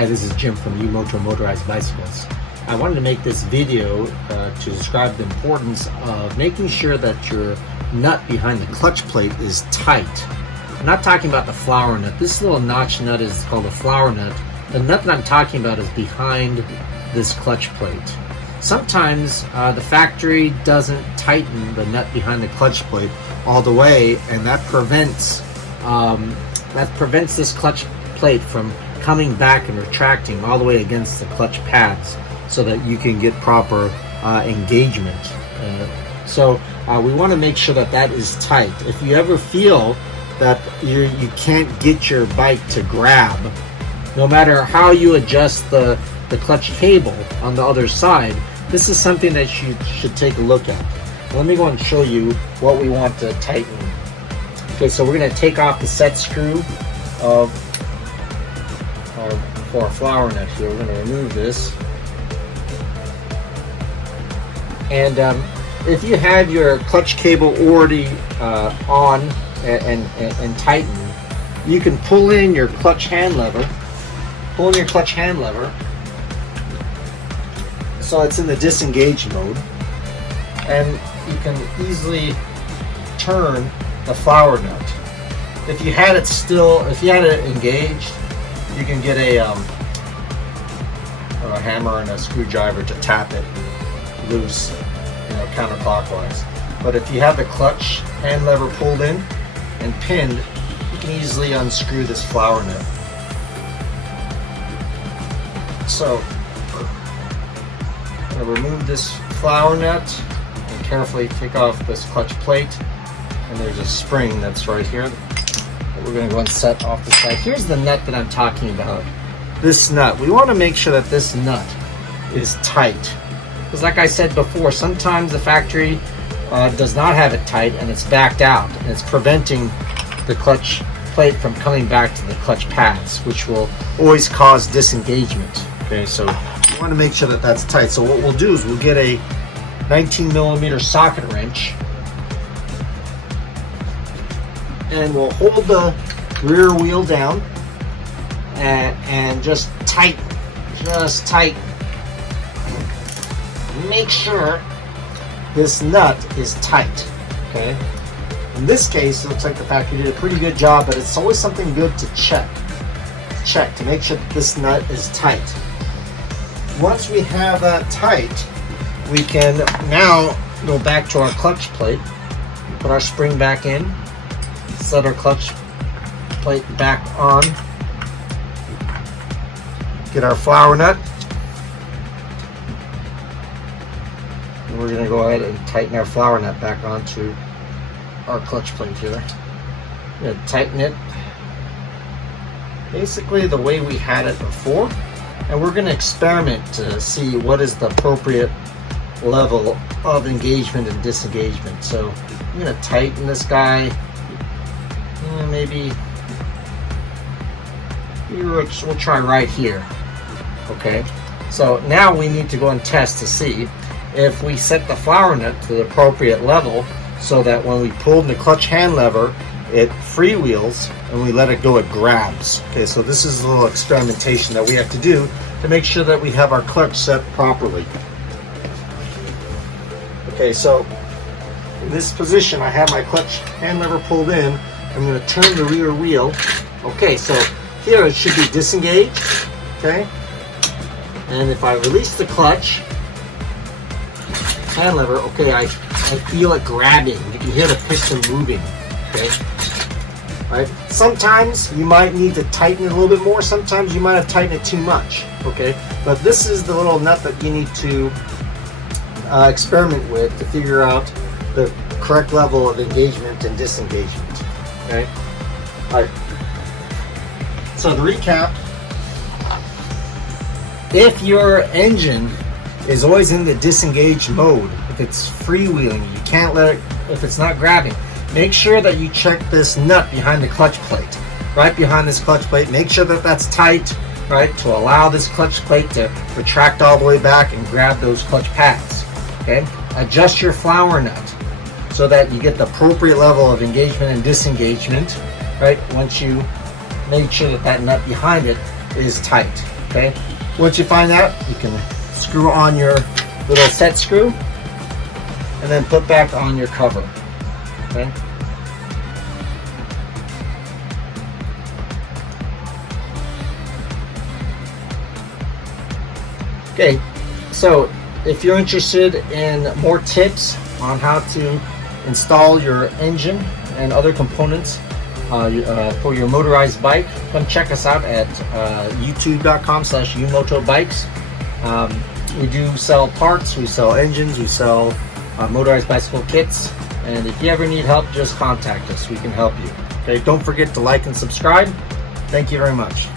Hi, this is Jim from U-MOTO Motorized Bicycles. I wanted to make this video to describe the importance of making sure that your nut behind the clutch plate is tight. I'm not talking about the flower nut. This little notch nut is called a flower nut. The nut that I'm talking about is behind this clutch plate. Sometimes the factory doesn't tighten the nut behind the clutch plate all the way, and that prevents this clutch plate from coming back and retracting all the way against the clutch pads so that you can get proper engagement. So we want to make sure that that is tight. If you ever feel that you can't get your bike to grab, no matter how you adjust the clutch cable on the other side, this is something that you should take a look at. Let me go and show you what we want to tighten. Okay, so we're going to take off the set screw for a flower nut here. We're going to remove this. And if you have your clutch cable already on and tightened, you can pull in your clutch hand lever. Pull in your clutch hand lever so it's in the disengage mode, and you can easily turn the flower nut. If you had it engaged, you can get a hammer and a screwdriver to tap it loose, counterclockwise. But if you have the clutch hand lever pulled in and pinned, you can easily unscrew this flower nut. So I'm going to remove this flower nut and carefully take off this clutch plate. And there's a spring that's right here that we're going to go and set off the side. Here's the nut that I'm talking about. This nut. We want to make sure that this nut is tight. Because like I said before, sometimes the factory does not have it tight and it's backed out. And it's preventing the clutch plate from coming back to the clutch pads, which will always cause disengagement. Okay, so we want to make sure that that's tight. So what we'll do is we'll get a 19mm socket wrench, and we'll hold the rear wheel down and just tighten. Make sure this nut is tight. Okay. In this case, it looks like the factory did a pretty good job, but it's always something good to check to make sure that this nut is tight. Once we have that tight, we can now go back to our clutch plate, put our spring back in, set our clutch plate back on, get our flower nut, and we're going to go ahead and tighten our flower nut back onto our clutch plate here. I'm going to tighten it basically the way we had it before, and we're going to experiment to see what is the appropriate level of engagement and disengagement. So I'm going to tighten this guy. Maybe we'll try right here. Okay, so now we need to go and test to see if we set the flower nut to the appropriate level so that when we pull the clutch hand lever, it freewheels, and we let it go, it grabs. Okay, so this is a little experimentation that we have to do to make sure that we have our clutch set properly. Okay, so in this position, I have my clutch hand lever pulled in. I'm going to turn the rear wheel. Okay, so here it should be disengaged. Okay, and if I release the clutch hand lever, okay, I feel it grabbing. You can hear the piston moving. Okay, right. Sometimes you might need to tighten it a little bit more. Sometimes you might have tightened it too much. Okay, but this is the little nut that you need to experiment with to figure out the correct level of engagement and disengagement. Okay. All right. So to recap, if your engine is always in the disengaged mode, if it's freewheeling, you can't let it, if it's not grabbing, make sure that you check this nut behind the clutch plate. Right behind this clutch plate, make sure that that's tight, right, to allow this clutch plate to retract all the way back and grab those clutch pads. Okay. Adjust your flower nut so that you get the appropriate level of engagement and disengagement, right, once you make sure that that nut behind it is tight. Okay, once you find that, you can screw on your little set screw and then put back on your cover. Okay. Okay, so if you're interested in more tips on how to install your engine and other components for your motorized bike, come check us out at youtube.com/U-MOTO bikes. We do sell parts, we sell engines, we sell motorized bicycle kits, and if you ever need help, just contact us. We can help you. Okay, don't forget to like and subscribe. Thank you very much.